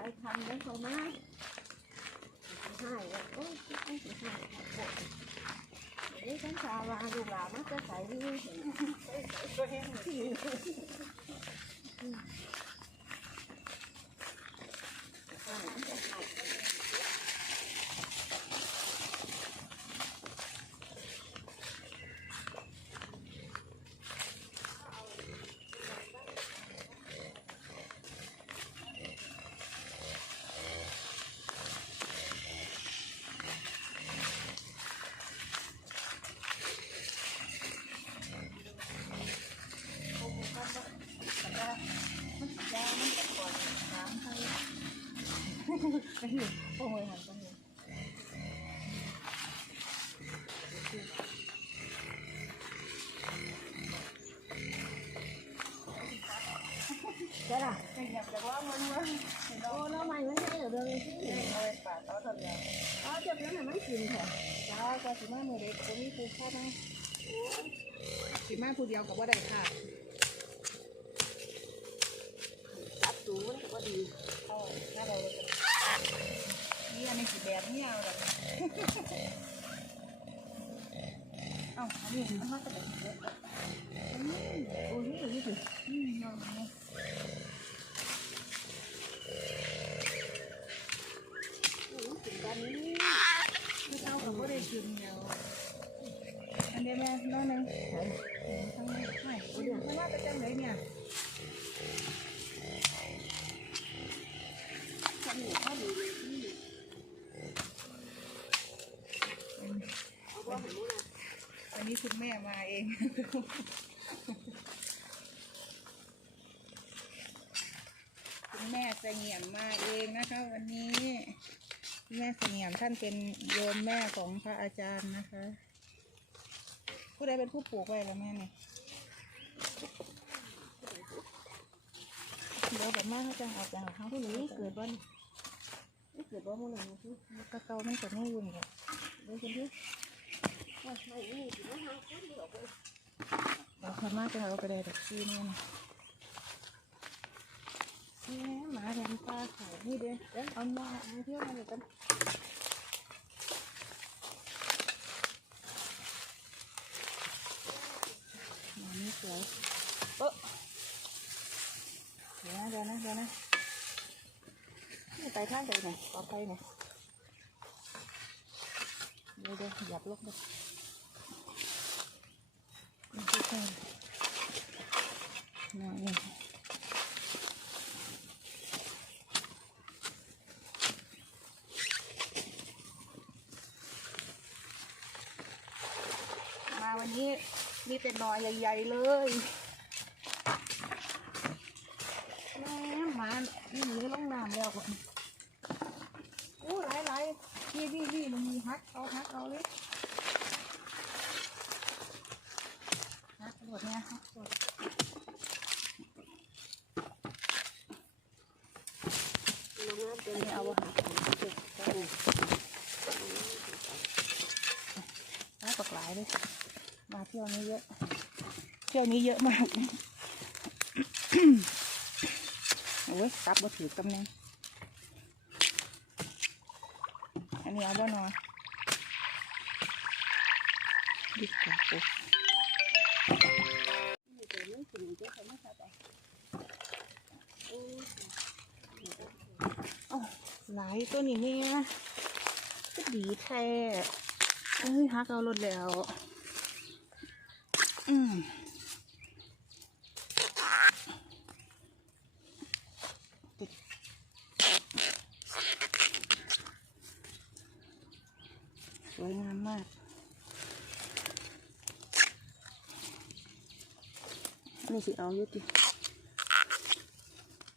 ไปทำแล้วเขามาให้แล้วโอ้ยไม่สิให้ครับเดี๋ยวฉันชาวาดูหลามันจะใส่ดีเห็นก็แห้งที่ยามันจะก่อนถามให้ไป หิวโอ้ยหันไปหิวเจ้าล่ะไม่อยากจะว่ามันว่าโอ้แล้วมันไม่ใช่เรื่องที่นี่เอาไปปาดเอาทำยาอ๋อเจ็บแล้วไหน่ะมันกินค่ะจ้าก็สิมาเมื่อเด็กก็มีผู้เข้ามสิมาผู้เดียวกับว่าได้ค่ะตับสูงมันก็ดีเข้าหน้าเราเลย อันนี้สีแบบเนี่ยเอาแบบเอ้าอันนี้มันมาจากไหนเนี่ยโอ้ยนี่นี่สิ อืมเอาเอา กินกันนี่ ไม่เข้ากับว่าได้กินเดียวอันนี้แม่น้อยหนึงทั้งนี้ไม่เดี๋ยวมันมาจากจังไหนเนี่ย ฉันอยู่ข้าวดีเลยที่เอาว่าผมรู้นะ วันนี้คุณแม่มาเอง คุณแม่เสงี่ยมมาเองนะคะ วันนี้คุณแม่เสงี่ยมท่านเป็นโยมแม่ของพระอาจารย์นะคะ ผู้ใดเป็นผู้ปลูกไว้แล้วแม่เนี่ยเดี๋ยวแบบมาเขาจะเอาไปเอาเขาผู้นี้นี่เกิเกิดดวันนี่เกิดวันมื้อนั้นคือกระเกาไม่กับไม่ยุ่งหรอกเดี๋ยวฉันดู ว่าสิมาหาคนเอากจะเอาไปได้ดอกซีนี่นะแหมหมาแดงปลาขาวนี่เด้อเดี๋ยวเอามาเอาเที่ยวมาเลยกันมานี่สวยเออเดี๋ยวนะเดี๋ยวนะเดี๋ยวนะนี่ไปทางไหนปลอดภัยไหนเดี๋ยวเดี๋ยวหยับลกเลย นี่คือใช่นี่นี่มาวันนี้มีแต่หนอใหญ่ๆเลยแม่หมานี่หนีลงน้ำแล้วก่อนอู้หลายหลายๆพี่พี่พี่มันมีฮักเอาฮักเอาเลยฮักหมดเนี่ยฮักหมดน้องน้ำเป็นอันนี้เอาวะเจ็บใช่ฮักปากหลายเลยมาเที่ยวนี้เยอะ เที่ยวนี้เยอะมากโอ้ยตับมาถือตำแหน่งอันนี้เอาบ่นอนดิบกว่าปุ๊บนี่แต่ไม่ ถึงเจ้าเขาไม่เข้าใจโอ้หลายตัวนี้เนี่ยก็ดีแท้เอ้ยฮักเอารถแล้ว อืมสวยงามมาก นี่สิเอาอยู่ติ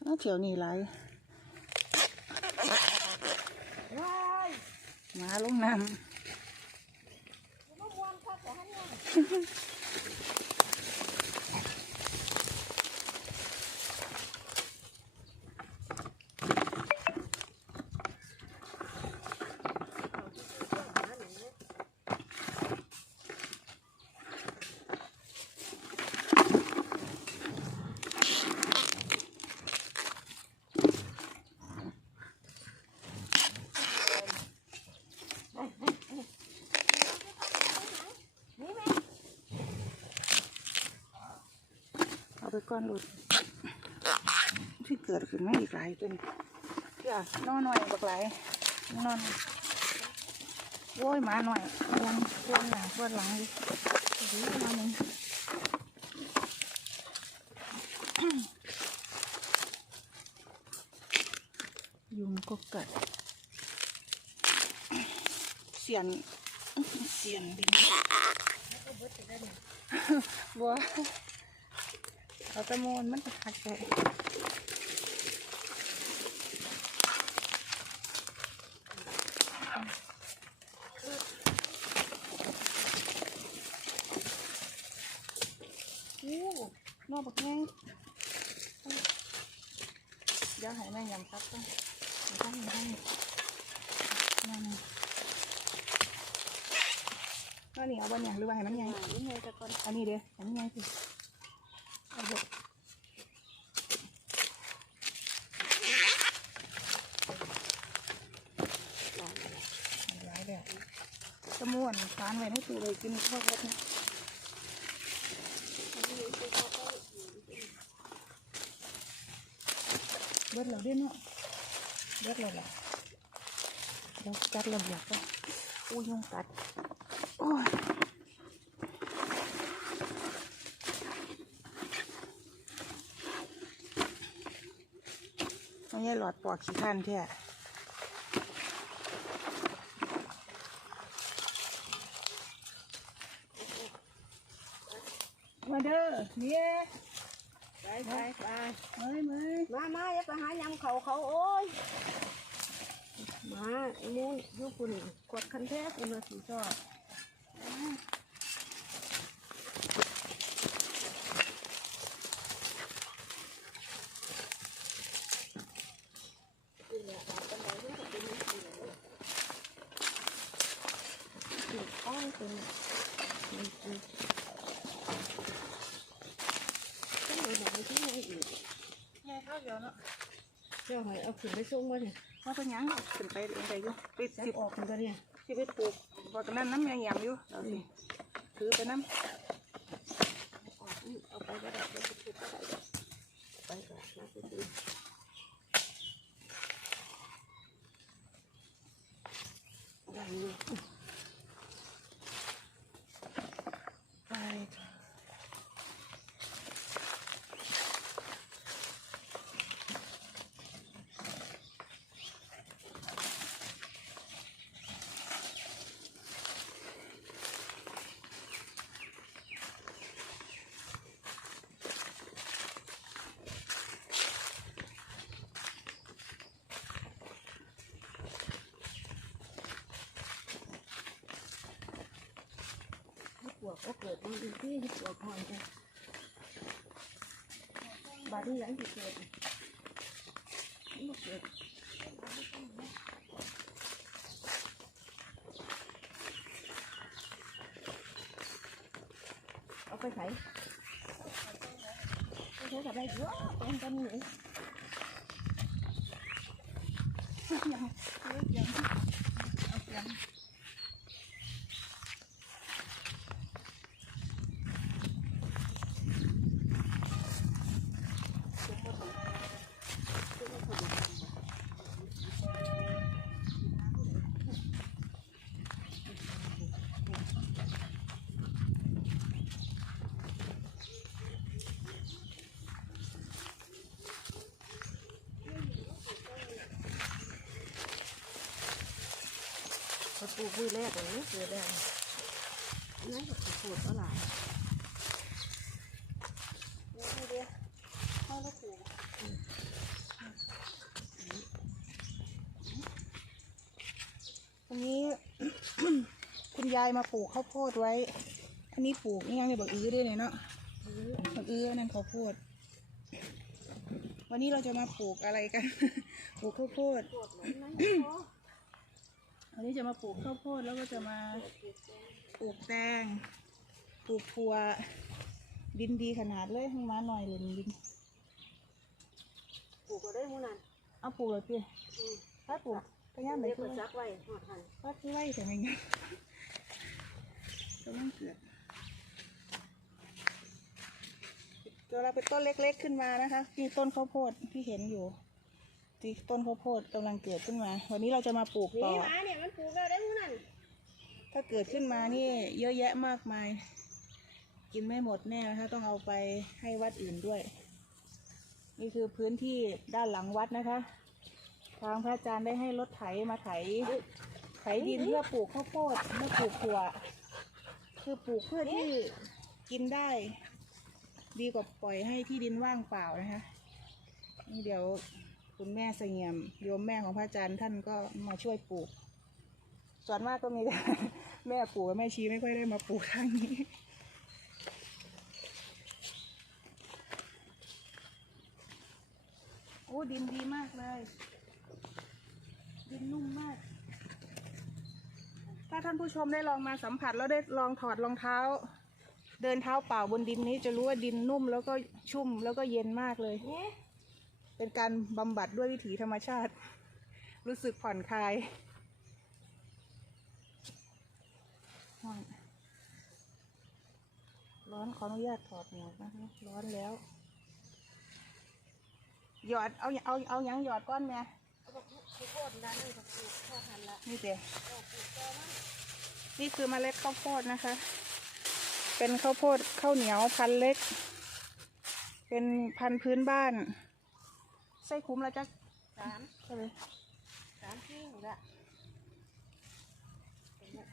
เอาเขียวนี่ไรว้ายหมาลงน้ม ไปก้อนหลุดที่เกิดขึ้นมาอีกหลายตัวนี่เพื่อนอนหน่อยบักหลายนอนโว้ยหมาหน่อยยังปวดหลังปวดหลังอยู่ดูมาหนึ่งยุงก็กัดเสียนเสียนดินบัว เอาตะโมนมันจะขัดใจโอ้นอกบักแง่เดี๋ยวให้แม่ยำซับก่อนยำซับยำซับนั่นนี่เอาบนอย่างหรือว่าให้มันใหญ่นี่ไงอันนี้เด้ออันนี้ใหญ่สิเอาเยอะหลายแบบ ตะม่วนฟานไว้ให้ตูเลยกินข้าวรถนเบิดเราด้วยเนาะเบิดเราละเดี๋ยวจัดระเบียบก็อุ้ยยงกัดโอ้ยไม่ใช่หลอดปอดขี้ท่านแท้มา เนี่ยไปไปไปเฮ้ยเมยมามาอย่าไปหายำเขาเขาโอ้ยมามูนยุคุณกดคันแท้คุณมาสีชอบอ้อนเป็นมันเป็นต้องโดนหนังที่ไหนอีก แม่ข้าวเดียวเนาะ เจ้าหอยเอาขึ้นไปส่งมาเนี่ยว่าเป็นหยังขึ้นไปเองไปอยู่ไปจับสิบออกกันตัวเนี่ยสิไปปลูกบอกกันนั้นน้ำยังยำอยู่เราสิถือไปน้ออกอืมเอาไปก็ได้ไปก็ได้ไปก่อนนะคุณดูได้อยู่ ปวดก็เกิดมันอีกที่ให้ปวดหอยจ้ะบาดนี้ยังที่เกิดมันเกิดเอาไปใส่ไปใส่กับได้เยอะเป็นกันเลยยังยังเอายัง ปลูกมือแรกเลยเกิดได้นั่นก็ปลูกก็หลายเดียวเอาแล้วปลูกตรงนี้คุณยายมาปลูกข้าวโพดไว้ อันนี้ปลูกยังเนี่ยบอกอื้อด้วยเนี่ยเนาะบอกอื้อนั่นข้าวโพด วันนี้เราจะมาปลูกอะไรกัน ปลูกข้าวโพด วดเหมือนนั้นพอวันนี้จะมาปลูกข้าวโพดแล้วก็จะมาปลูกแตงปลูกถั่วดินดีขนาดเลยให้มาหน่อยเลยดินปลูกก็ได้หมูนันเอาปลูกเลยพี่อืมถ้าปลูกก็ย่ามไหนเด็กก็ก็ซักไว้หอดหันก็ที่ไว้แต่ไม่งั้นก็ไม่เกิดเดี๋ยวเราเป็นต้นเล็กๆขึ้นมานะคะนี่ต้นข้าวโพดที่เห็นอยู่ ที่ต้นข้าวโพดกำลังเกิดขึ้นมา วันนี้เราจะมาปลูกต่อ นี่หมาเนี่ยมันปลูกแล้วได้หูนั่นถ้าเกิดขึ้นมานี่เยอะแยะมากมาย กินไม่หมดแน่นะคะต้องเอาไปให้วัดอื่นด้วย นี่คือพื้นที่ด้านหลังวัดนะคะ ทางพระอาจารย์ได้ให้รถไถมาไถ ไถดินเพื่อปลูกข้าวโพดเพื่อปลูกถั่ว คือปลูกเพื่อที่กินได้ ดีกว่าปล่อยให้ที่ดินว่างเปล่านะคะนี่เดี๋ยว คุณแม่เสงี่ยมโยมแม่ของพระอาจารย์ท่านก็มาช่วยปลูก ส่วนมากก็มีแต่แม่ปลูกกับแม่ชีไม่ค่อยได้มาปลูกทางนี้โอ้ดินดีมากเลย ดินนุ่มมาก ถ้าท่านผู้ชมได้ลองมาสัมผัสแล้วได้ลองถอดรองเท้า เดินเท้าเปล่าบนดินนี้จะรู้ว่าดินนุ่มแล้วก็ชุ่มแล้วก็เย็นมากเลย เป็นการบำบัดด้วยวิถีธรรมชาติ รู้สึกผ่อนคลายร้อนร้อนขออนุญาตถอดหมวกนะคะร้อนแล้ว หยอดเอาเอาเอาหยังหยอดก้อนแม่เอาบอกปลูกโคตรดันเลยปลูกข้าวพันธุ์ละนี่เดียเอาปลูกต่อมานี่คือเมล็ดข้าวโพดนะคะ เป็นข้าวโพดข้าวเหนียวพันธุ์เล็ก เป็นพันธุ์พื้นบ้าน ไส้คุ้มแล้วจ้ะสามใช่เลยสามที่หมดละ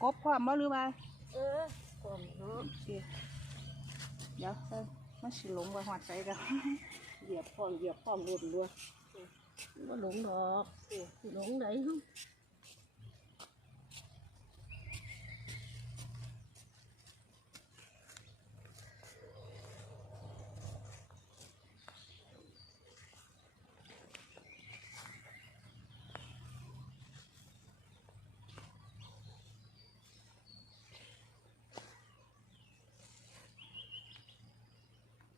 กบพร้อมบ่หรือว่าเออก่อนเนาะโอเคเดี๋ยวเอ้ยมันสิหลงไปหอดใส่กันเหยียบพร้อมเหยียบพร้อมรวมด้วยว่าหลงดอกหลงไหน